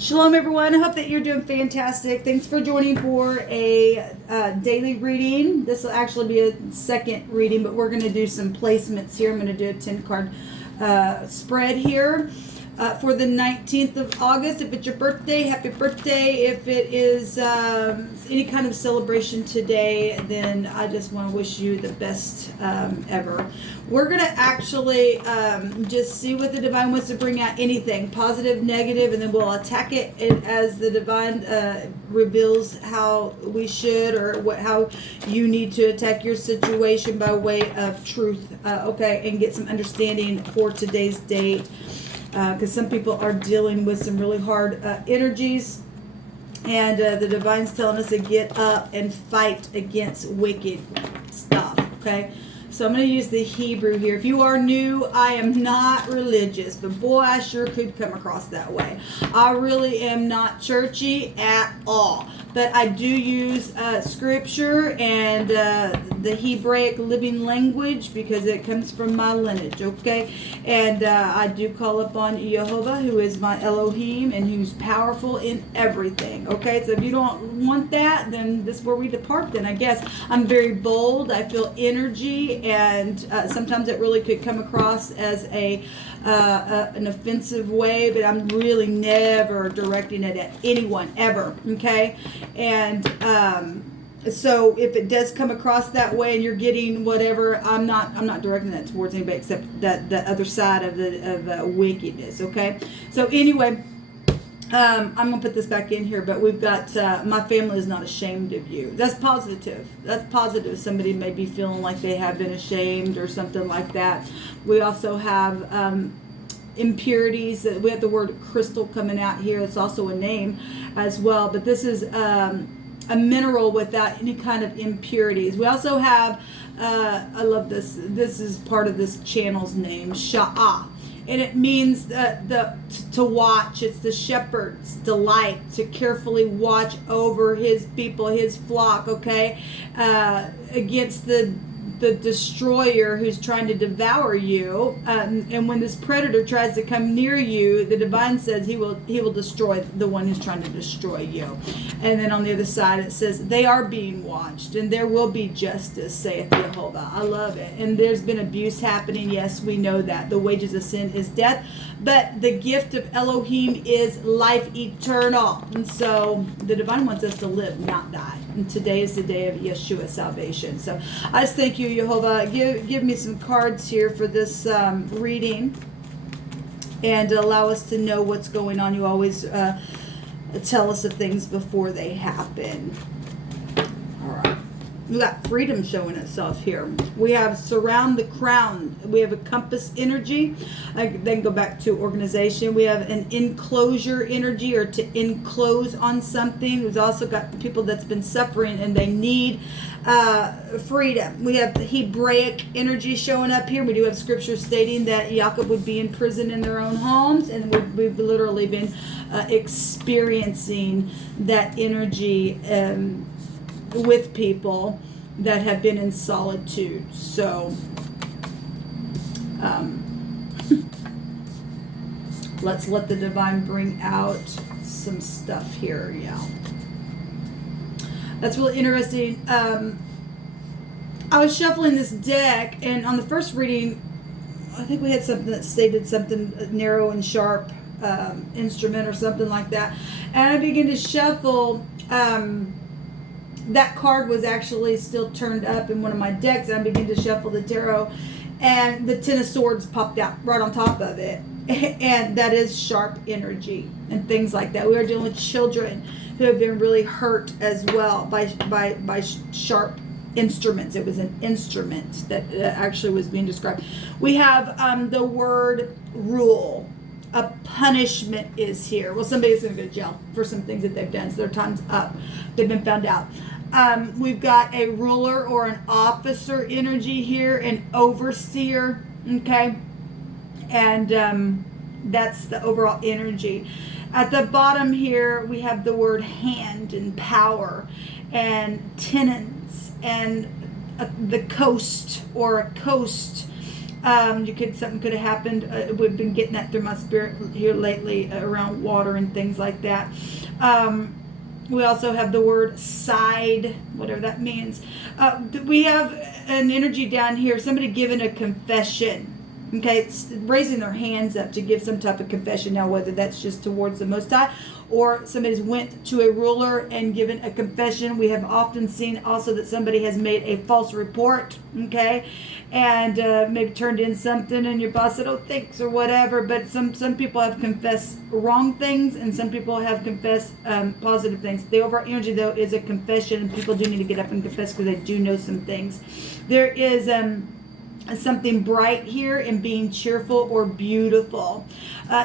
Shalom, everyone. I hope that you're doing fantastic. Thanks for joining for a daily reading. This will actually be a second reading, but we're going to do some placements here. I'm going to do a 10-card spread here for the 19th of August. If it's your birthday, happy birthday. If it is any kind of celebration today, then I just want to wish you the best ever. We're going to actually just see what the divine wants to bring out, anything, positive, negative, and then we'll attack it as the divine reveals how we should or how you need to attack your situation by way of truth, okay, and get some understanding for today's date. Because some people are dealing with some really hard energies, and the divine's telling us to get up and fight against wicked stuff, okay? So I'm going to use the Hebrew here. If you are new, I am not religious, but boy, I sure could come across that way. I really am not churchy at all, but I do use scripture and the Hebraic living language because it comes from my lineage, okay? And I do call upon Jehovah, who is my Elohim and who's powerful in everything, okay? So if you don't want that, then this is where we depart then, I guess. I'm very bold. I feel energy, and sometimes it really could come across as an offensive way, but I'm really never directing it at anyone ever, okay? And so if it does come across that way and you're getting whatever, I'm not directing that towards anybody except that the other side of wickedness, okay? So anyway, I'm going to put this back in here, but we've got, my family is not ashamed of you. That's positive. That's positive. Somebody may be feeling like they have been ashamed or something like that. We also have impurities. We have the word crystal coming out here. It's also a name as well, but this is a mineral without any kind of impurities. We also have, I love this. This is part of this channel's name, Sha'ah. And it means to watch. It's the shepherd's delight to carefully watch over his people, his flock, okay, against the destroyer who's trying to devour you. And when this predator tries to come near you, the divine says he will destroy the one who's trying to destroy you. And then on the other side it says they are being watched and there will be justice, saith Jehovah. I love it. And there's been abuse happening. Yes, we know that. The wages of sin is death, but the gift of Elohim is life eternal. And so the divine wants us to live, not die. And today is the day of Yeshua's salvation. So I just thank you, Jehovah. Give me some cards here for this reading and allow us to know what's going on. You always tell us of things before they happen. All right. We got freedom showing itself here. We have surround the crown. We have a compass energy. Then go back to organization. We have an enclosure energy, or to enclose on something. We've also got people that's been suffering and they need freedom. We have the Hebraic energy showing up here. We do have scripture stating that Jacob would be in prison in their own homes, and we've literally been experiencing that energy with people that have been in solitude. So let's let the divine bring out some stuff here. Yeah, that's really interesting. I was shuffling this deck, and on the first reading I think we had something that stated something narrow and sharp instrument or something like that, and I began to shuffle. That card was actually still turned up in one of my decks, and I began to shuffle the tarot, and the Ten of Swords popped out right on top of it. And that is sharp energy and things like that. We are dealing with children who have been really hurt as well by sharp instruments. It was an instrument that actually was being described. We have the word rule. A punishment is here. Well, somebody's going to go to jail for some things that they've done, so their time's up. They've been found out. We've got a ruler or an officer energy here, an overseer, okay? And that's the overall energy. At the bottom here, we have the word hand and power and tenants and the coast or a coast Something could have happened. We've been getting that through my spirit here lately around water and things like that. We also have the word side, whatever that means. We have an energy down here, somebody giving a confession. Okay, it's raising their hands up to give some type of confession. Now, whether that's just towards the Most High or somebody's went to a ruler and given a confession. We have often seen also that somebody has made a false report, okay, and maybe turned in something and your boss said, oh, thanks, or whatever. But some people have confessed wrong things and some people have confessed positive things. The overall energy, though, is a confession, and people do need to get up and confess because they do know some things. There is something bright here and being cheerful or beautiful.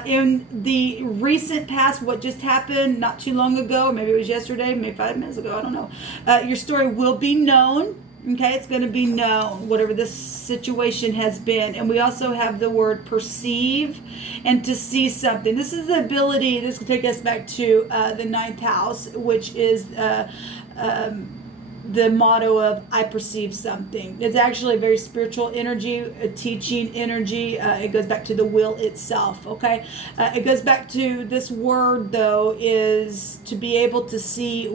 In the recent past, what just happened not too long ago, maybe it was yesterday, maybe 5 minutes ago, I don't know. Your story will be known. Okay, it's going to be known, whatever this situation has been. And we also have the word perceive and to see something. This is the ability, this will take us back to the 9th house, which is the motto of I perceive something. It's actually a very spiritual energy, a teaching energy. It goes back to the will itself, okay? It goes back to this word, though, is to be able to see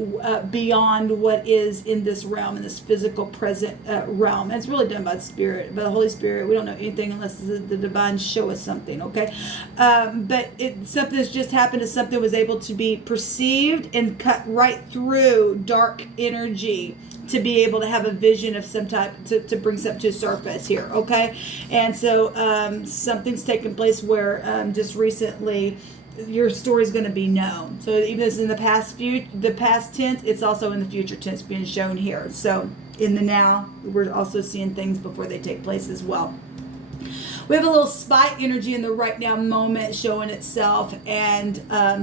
beyond what is in this realm, in this physical present realm. And it's really done by the Spirit, by the Holy Spirit. We don't know anything unless the divine show us something, okay? But something that's just happened is something was able to be perceived and cut right through dark energy to be able to have a vision of some type, to bring something to surface here, okay? And so something's taken place where just recently your story is going to be known. So even as in the past tense, it's also in the future tense being shown here. So in the now, we're also seeing things before they take place as well. We have a little spy energy in the right now moment showing itself, and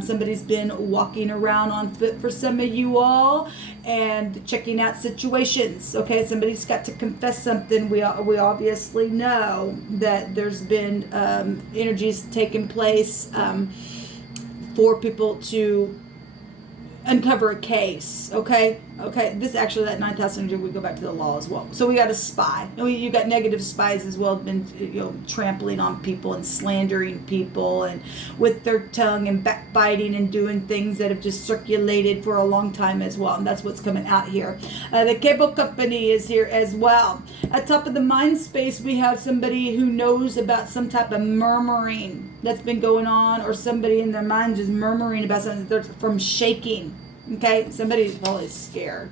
somebody's been walking around on foot for some of you all and checking out situations. Okay, somebody's got to confess something. We obviously know that there's been energies taking place for people to uncover a case. Okay, this actually, that 9th house energy, we go back to the law as well. So we got a spy, and you got negative spies as well, been trampling on people and slandering people and with their tongue and backbiting and doing things that have just circulated for a long time as well. And that's what's coming out here. The cable company is here as well. At top of the mind space, we have somebody who knows about some type of murmuring that's been going on, or somebody in their mind just murmuring about something that they're from shaking. Okay, somebody's probably scared.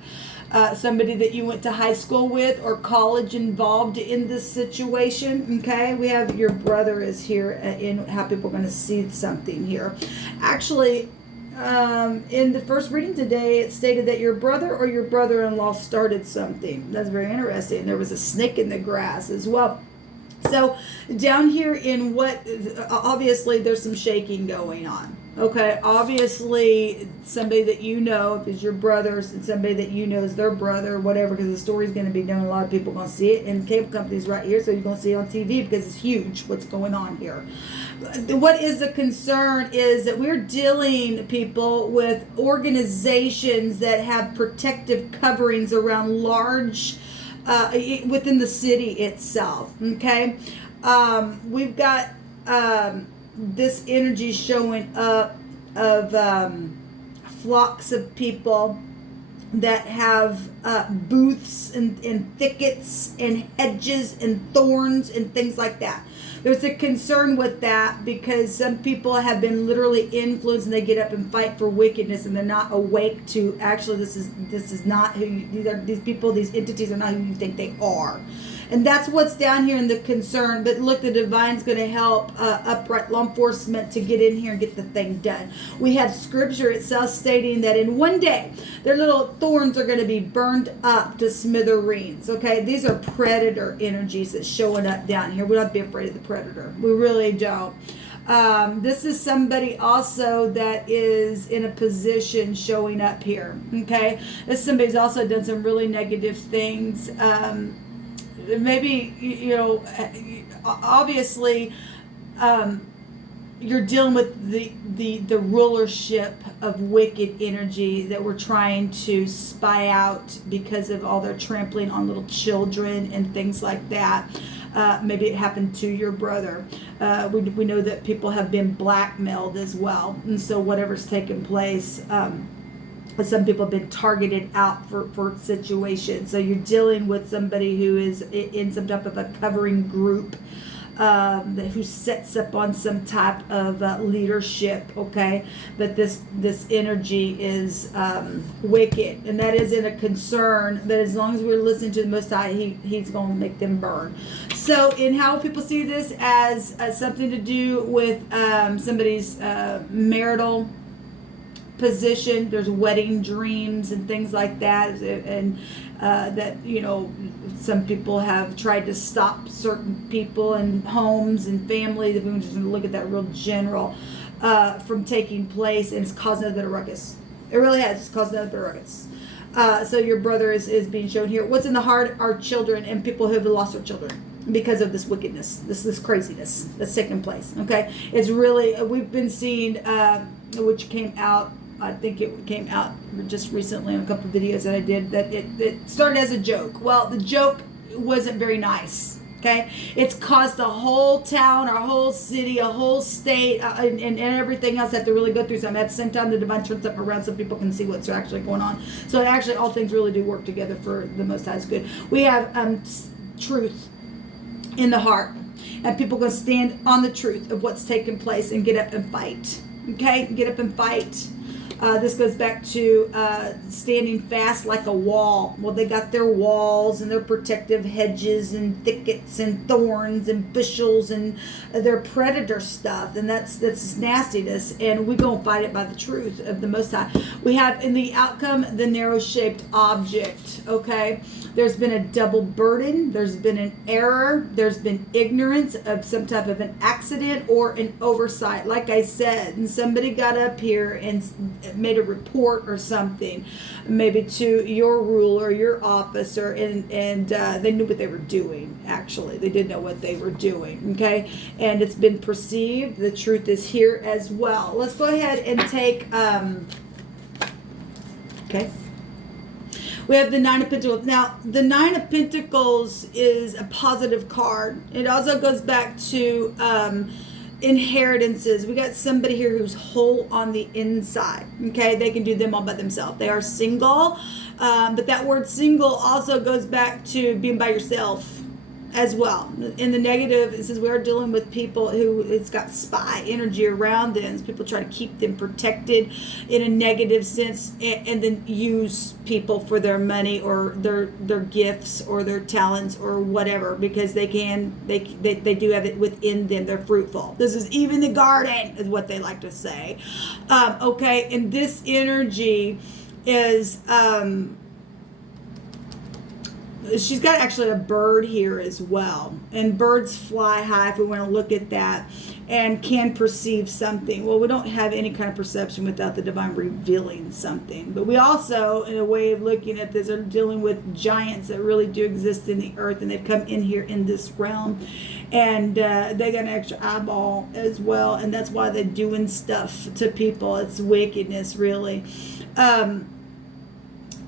Somebody that you went to high school with or college involved in this situation. Okay, we have your brother is here in how people are going to see something here. Actually, in the first reading today, it stated that your brother or your brother-in-law started something. That's very interesting. There was a snake in the grass as well. So down here in what, obviously there's some shaking going on. Okay, obviously somebody that you know, if it's your brothers, and somebody that you know is their brother, whatever, because the story's going to be known. A lot of people are going to see it, and cable companies right here, so you're going to see it on TV because it's huge what's going on here. What is the concern is that we're dealing, people, with organizations that have protective coverings around large within the city itself. Okay, we've got this energy showing up of flocks of people that have booths and thickets and hedges and thorns and things like that. There's a concern with that because some people have been literally influenced, and they get up and fight for wickedness, and they're not awake to actually this is not who these people, these entities are not who you think they are. And that's what's down here in the concern. But look, the divine's going to help upright law enforcement to get in here and get the thing done. We have scripture itself stating that in one day, their little thorns are going to be burned up to smithereens. Okay, these are predator energies that's showing up down here. We don't have to be afraid of the predator. We really don't. This is somebody also that is in a position showing up here. Okay, this somebody's also done some really negative things. Maybe, obviously, you're dealing with the rulership of wicked energy that we're trying to spy out because of all their trampling on little children and things like that. Maybe it happened to your brother. We know that people have been blackmailed as well. And so whatever's taken place, some people have been targeted out for situations. So you're dealing with somebody who is in some type of a covering group, who sets up on some type of leadership, okay? But this energy is wicked, and that isn't a concern. That as long as we're listening to the Most High, He's going to make them burn. So, in how people see this as something to do with somebody's marital position, there's wedding dreams and things like that, and that, you know, some people have tried to stop certain people and homes and families, if we just look at that real general, from taking place, and it's caused another bit of ruckus. It really has. It's caused another bit of ruckus. So your brother is being shown here. What's in the heart are children and people who have lost their children because of this wickedness, this craziness that's taking place. Okay, it's really, we've been seeing, which came out, I think it came out just recently on a couple of videos that I did, that it started as a joke. Well, the joke wasn't very nice. Okay, it's caused a whole town, a whole city, a whole state, and everything else have to really go through something. At the same time, the divine turns up around so people can see what's actually going on. So actually, all things really do work together for the Most High's good. We have truth in the heart, and people can stand on the truth of what's taking place and get up and fight. Okay, get up and fight. This goes back to standing fast like a wall. Well, they got their walls and their protective hedges and thickets and thorns and bushels and their predator stuff, and that's nastiness. And we're gonna fight it by the truth of the Most High. We have in the outcome the narrow-shaped object. Okay, there's been a double burden. There's been an error. There's been ignorance of some type of an accident or an oversight. Like I said, and somebody got up here and made a report or something, maybe to your ruler, your officer, and they knew what they were doing. Actually, they did know what they were doing. Okay, and it's been perceived. The truth is here as well. Let's go ahead and take. Okay. We have the Nine of Pentacles. Now, the Nine of Pentacles is a positive card. It also goes back to inheritances. We got somebody here who's whole on the inside. Okay, they can do them all by themselves. They are single, but that word single also goes back to being by yourself as well. In the negative, it says we are dealing with people who it's got spy energy around them. People try to keep them protected in a negative sense, and then use people for their money or their gifts or their talents or whatever, because they do have it within them. They're fruitful. This is even the garden, is what they like to say. Okay, and this energy is she's got actually a bird here as well, and birds fly high, if we want to look at that, and can perceive something. Well, we don't have any kind of perception without the divine revealing something, but we also, in a way of looking at this, are dealing with giants that really do exist in the earth, and they've come in here in this realm, and they got an extra eyeball as well, and that's why they're doing stuff to people. It's wickedness, really.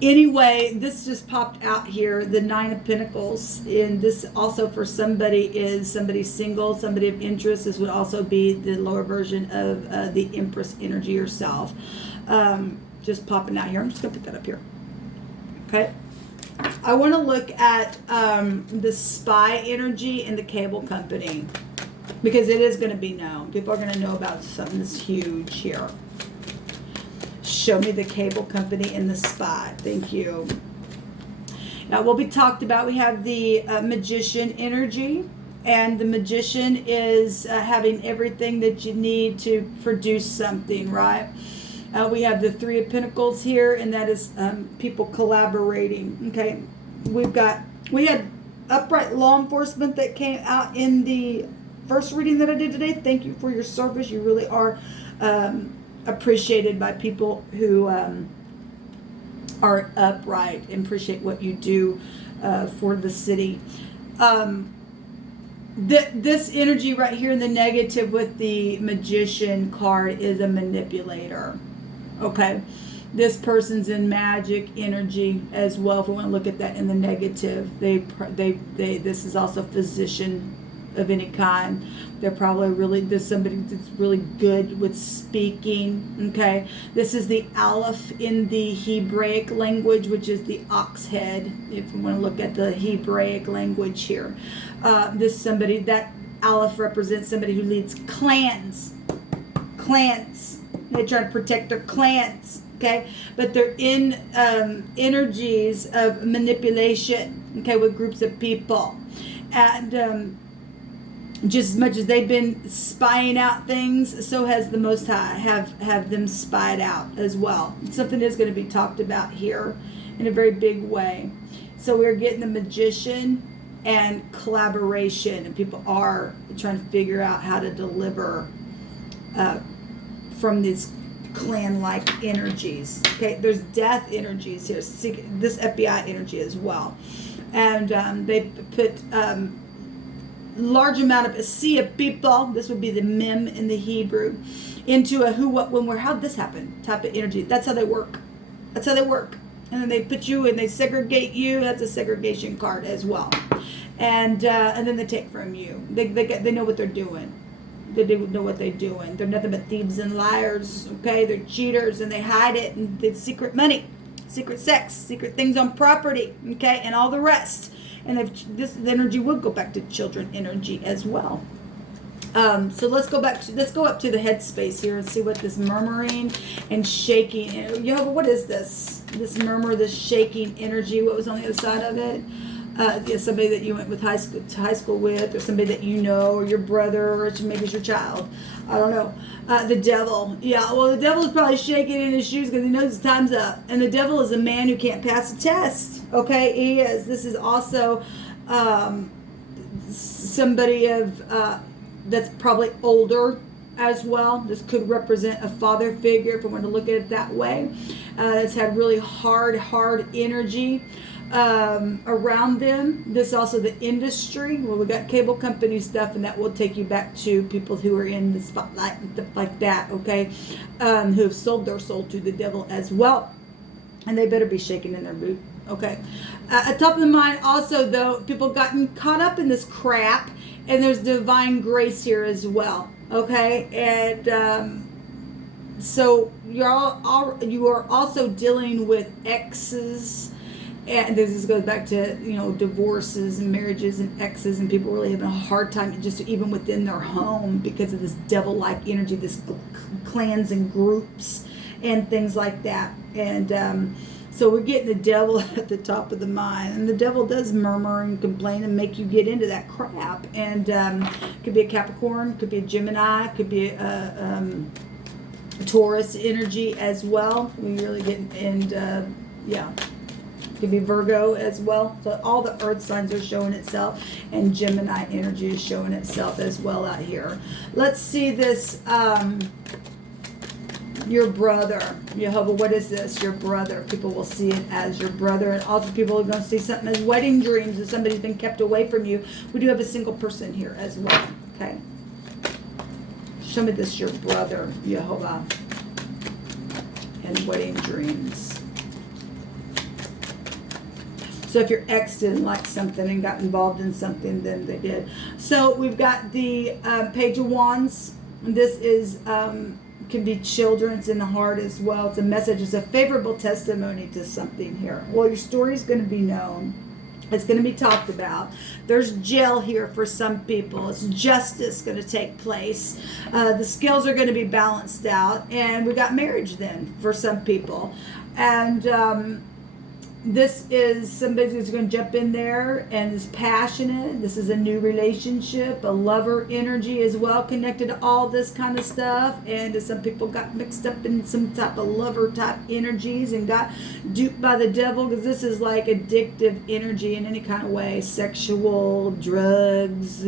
Anyway, this just popped out here, the Nine of Pentacles, and this also for somebody is somebody single, somebody of interest. This would also be the lower version of the Empress energy herself. Just popping out here. I'm just going to put that up here. Okay. I want to look at the spy energy in the cable company, because it is going to be known. People are going to know about something that's huge here. Show me the cable company and the spy. Thank you. Now, what we talked about, we have the magician energy, and the magician is having everything that you need to produce something, right? We have the Three of Pentacles here, and that is people collaborating. Okay, we had upright law enforcement that came out in the first reading that I did today. Thank you for your service. You really are appreciated by people who are upright and appreciate what you do for the city. This energy right here in the negative with the magician card is a manipulator. Okay, This person's in magic energy as well. If we want to look at that in the negative, this is also physician of any kind. They're probably there's somebody that's really good with speaking. Okay, this is the Aleph in the Hebraic language, which is the ox head. If we want to look at the Hebraic language here, this somebody, that Aleph represents somebody who leads clans. They try to protect their clans. Okay, but they're in energies of manipulation. Okay, with groups of people, and just as much as they've been spying out things, so has the Most High have them spied out as well. Something is going to be talked about here in a very big way. So we're getting the Magician and collaboration, and people are trying to figure out how to deliver from these clan-like energies. Okay, there's death energies here. This FBI energy as well, and they put large amount of a sea of people. This would be the mem in the Hebrew, into a who, what, when, where, how'd this happen type of energy. That's how they work. And then they put you and they segregate you. That's a segregation card as well. And then they take from you. They know what they're doing. They know what they're doing. They're nothing but thieves and liars. Okay, they're cheaters, and they hide it, and it's secret money, secret sex, secret things on property. Okay, and all the rest. And this energy would go back to children energy as well. So let's go up to the headspace here and see what this murmuring and shaking. Yehovah, what is this? This murmur, this shaking energy. What was on the other side of it? Somebody that you went with high school with, or somebody that you know, or your brother, or maybe it's your child. I don't know. The devil. Yeah, well, the devil is probably shaking in his shoes because he knows his time's up. And the devil is a man who can't pass a test. Okay, he is. This is also somebody that's probably older as well. This could represent a father figure if we want to look at it that way. It's had really hard energy around them. This also the industry. Well, we got cable company stuff, and that will take you back to people who are in the spotlight and stuff like that. Okay, who have sold their soul to the devil as well, and they better be shaking in their boot. Okay, at top of the mind also, though, people gotten caught up in this crap, and there's divine grace here as well. Okay, and so you are also dealing with exes. And this goes back to, divorces and marriages and exes, and people really having a hard time just even within their home because of this devil-like energy, this clans and groups and things like that. And so we're getting the devil at the top of the mind. And the devil does murmur and complain and make you get into that crap. And could be a Capricorn, could be a Gemini, could be a Taurus energy as well. We really get, could be Virgo as well. So all the earth signs are showing itself, and Gemini energy is showing itself as well out here. Let's see this, your brother. Yehovah, what is this? Your brother. People will see it as your brother, and also people are going to see something as wedding dreams, if somebody's been kept away from you. We do have a single person here as well. Okay. Show me this, your brother, Yehovah, and wedding dreams. So if your ex didn't like something and got involved in something, then they did. So we've got the Page of Wands. This is can be children. It's in the heart as well. It's a message. It's a favorable testimony to something here. Well, your story is going to be known. It's going to be talked about. There's jail here for some people. It's justice going to take place. The scales are going to be balanced out. And we got marriage then for some people. And this is somebody who's going to jump in there and is passionate. This is a new relationship, a lover energy as well, connected to all this kind of stuff. And some people got mixed up in some type of lover type energies and got duped by the devil, because this is like addictive energy in any kind of way, sexual, drugs,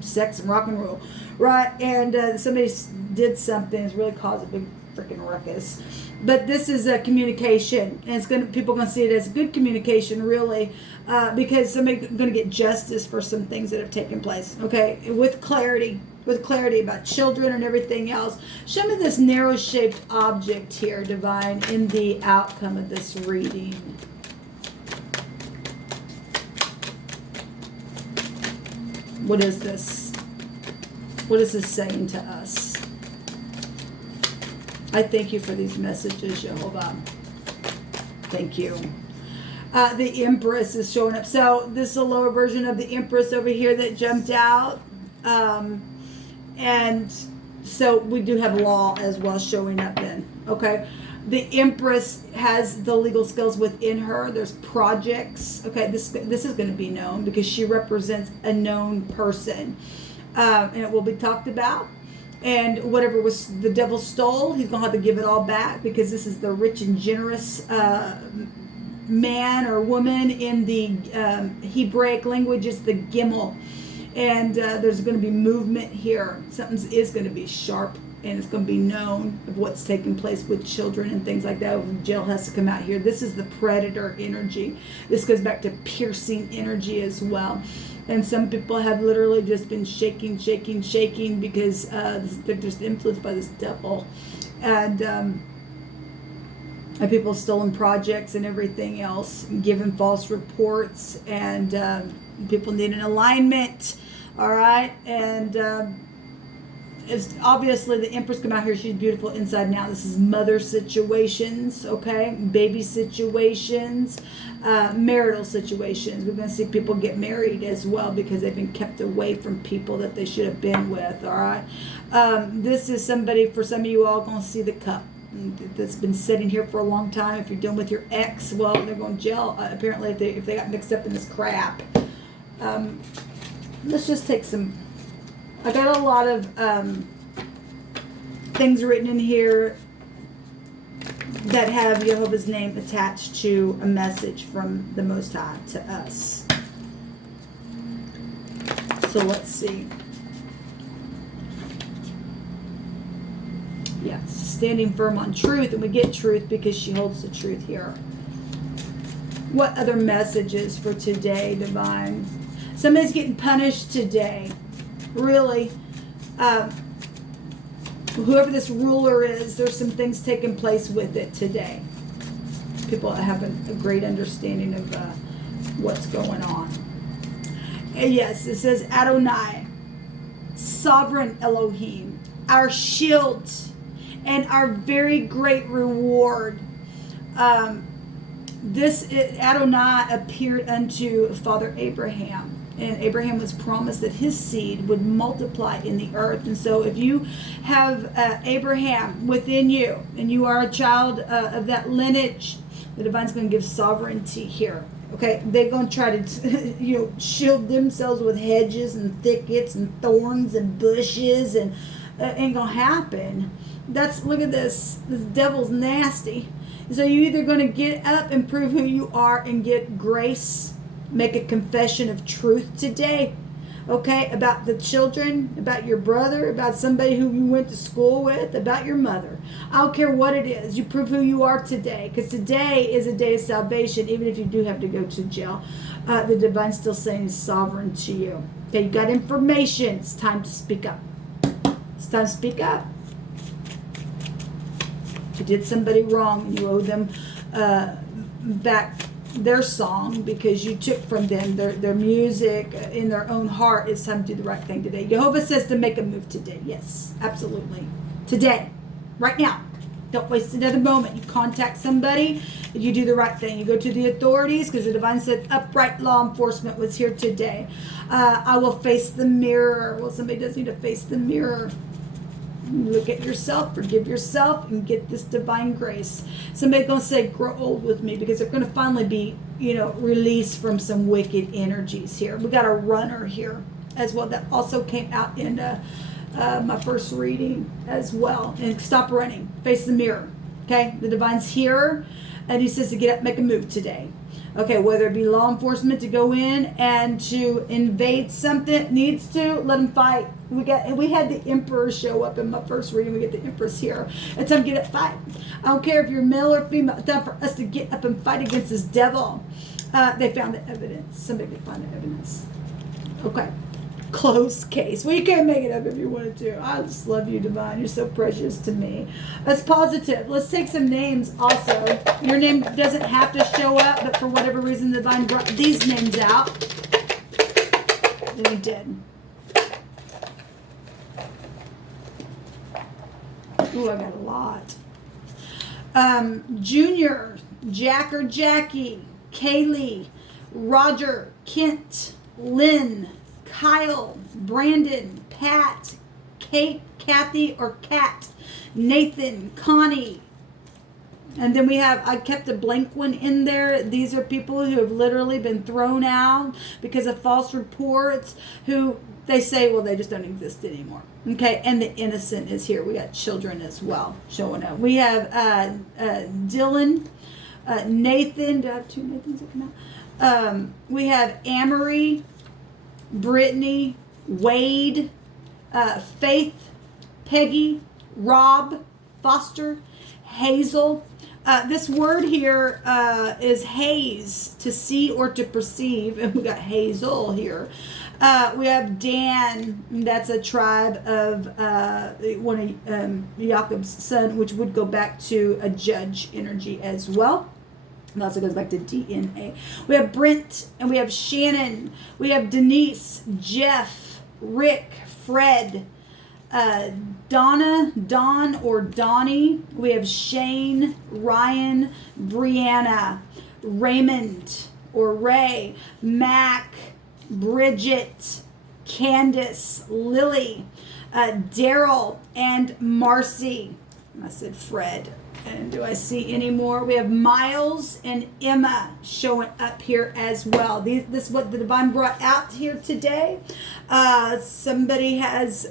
sex and rock and roll, right? And somebody did something that's really caused a big freaking ruckus. But this is a communication, and people are going to see it as good communication, really, because somebody's going to get justice for some things that have taken place. Okay, with clarity. with clarity about children and everything else. Show me this narrow-shaped object here, Divine, in the outcome of this reading. What is this? What is this saying to us? I thank you for these messages, Jehovah. Thank you. The Empress is showing up. So this is a lower version of the Empress over here that jumped out. And so we do have law as well showing up then. Okay. The Empress has the legal skills within her. There's projects. Okay. This is going to be known because she represents a known person. And it will be talked about. And whatever was the devil stole, he's going to have to give it all back, because this is the rich and generous man or woman. In the Hebraic language, it's the Gimel. And there's going to be movement here. Something is going to be sharp, and it's going to be known of what's taking place with children and things like that. Jail has to come out here. This is the predator energy. This goes back to piercing energy as well. And some people have literally just been shaking because they're just influenced by this devil. And people stolen projects and everything else, given false reports, and people need an alignment. All right. And it's obviously the Empress come out here. She's beautiful inside and out. This is mother situations, okay? Baby situations, marital situations. We're going to see people get married as well because they've been kept away from people that they should have been with, all right? This is somebody, for some of you all, going to see the cup that's been sitting here for a long time. If you're dealing with your ex, well, they're going to jail, apparently, if they got mixed up in this crap. Let's just take some... I got a lot of things written in here that have Jehovah's name attached to a message from the Most High to us. So let's see. Yes, standing firm on truth, and we get truth because she holds the truth here. What other messages for today, Divine? Somebody's getting punished today. Really, whoever this ruler is, there's some things taking place with it today. People have a great understanding of what's going on. And yes, it says Adonai, sovereign Elohim, our shield and our very great reward. Adonai appeared unto Father Abraham. And Abraham was promised that his seed would multiply in the earth. And so if you have Abraham within you, and you are a child of that lineage, the Divine's going to give sovereignty here. Okay, they're going to try to shield themselves with hedges and thickets and thorns and bushes, and ain't going to happen. Look at this. This devil's nasty. So you're either going to get up and prove who you are and get grace, make a confession of truth today, okay, about the children, about your brother, about somebody who you went to school with, about your mother. I don't care what it is. You prove who you are today, because today is a day of salvation, even if you do have to go to jail. The Divine's still saying is sovereign to you. Okay, you got information. It's time to speak up. It's time to speak up. If you did somebody wrong and you owe them back their song because you took from them their music in their own heart, it's time to do the right thing today. Jehovah says to make a move today. Yes, absolutely. Today, right now. Don't waste another moment. You contact somebody, you do the right thing. You go to the authorities, because the Divine said upright law enforcement was here today. I will face the mirror. Well, somebody does need to face the mirror. Look at yourself, forgive yourself, and get this divine grace. Somebody's going to say, grow old with me, because they're going to finally be, released from some wicked energies here. We got a runner here as well. That also came out in my first reading as well. And stop running. Face the mirror. Okay? The Divine's here, and he says to get up, make a move today. Okay, whether it be law enforcement to go in and to invade something, needs to, let them fight. We had the Emperor show up in my first reading. We get the Empress here. It's time to get up, fight. I don't care if you're male or female. It's time for us to get up and fight against this devil. They found the evidence. Somebody found the evidence. Okay. Close case. Well, you can't make it up if you wanted to. I just love you, Divine. You're so precious to me. That's positive. Let's take some names also. Your name doesn't have to show up, but for whatever reason, Divine brought these names out. And he did. Ooh, I got a lot. Junior, Jack or Jackie, Kaylee, Roger, Kent, Lynn, Kyle, Brandon, Pat, Kate, Kathy or Kat, Nathan, Connie. And then we have, I kept a blank one in there. These are people who have literally been thrown out because of false reports, who they say, well, they just don't exist anymore. Okay, and the innocent is here. We got children as well showing up. We have Dylan, Nathan. Do I have two Nathans that come out? We have Amory, Brittany, Wade, Faith, Peggy, Rob, Foster, Hazel. This word here is haze, to see or to perceive, and we got Hazel here. We have Dan, that's a tribe of one of Jacob's son, which would go back to a judge energy as well. It also goes back to DNA. We have Brent, and we have Shannon. We have Denise, Jeff, Rick, Fred, Donna, Don or Donnie. We have Shane, Ryan, Brianna, Raymond or Ray, Mac, Bridget, Candace, Lily, Daryl, and Marcy. I said Fred. And do I see any more? We have Miles and Emma showing up here as well. This is what the Divine brought out here today. Somebody has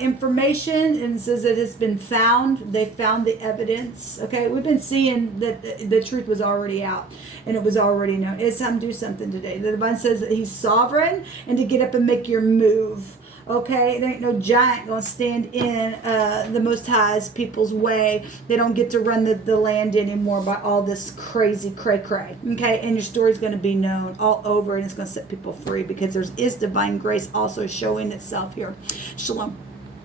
information and says it has been found. They found the evidence. Okay, we've been seeing that the truth was already out and it was already known. It's time to do something today. The Divine says that he's sovereign and to get up and make your move. Okay, there ain't no giant gonna stand in the Most High's people's way. They don't get to run the land anymore by all this crazy cray-cray. Okay, and your story's gonna be known all over, and it's gonna set people free because there is divine grace also showing itself here. Shalom.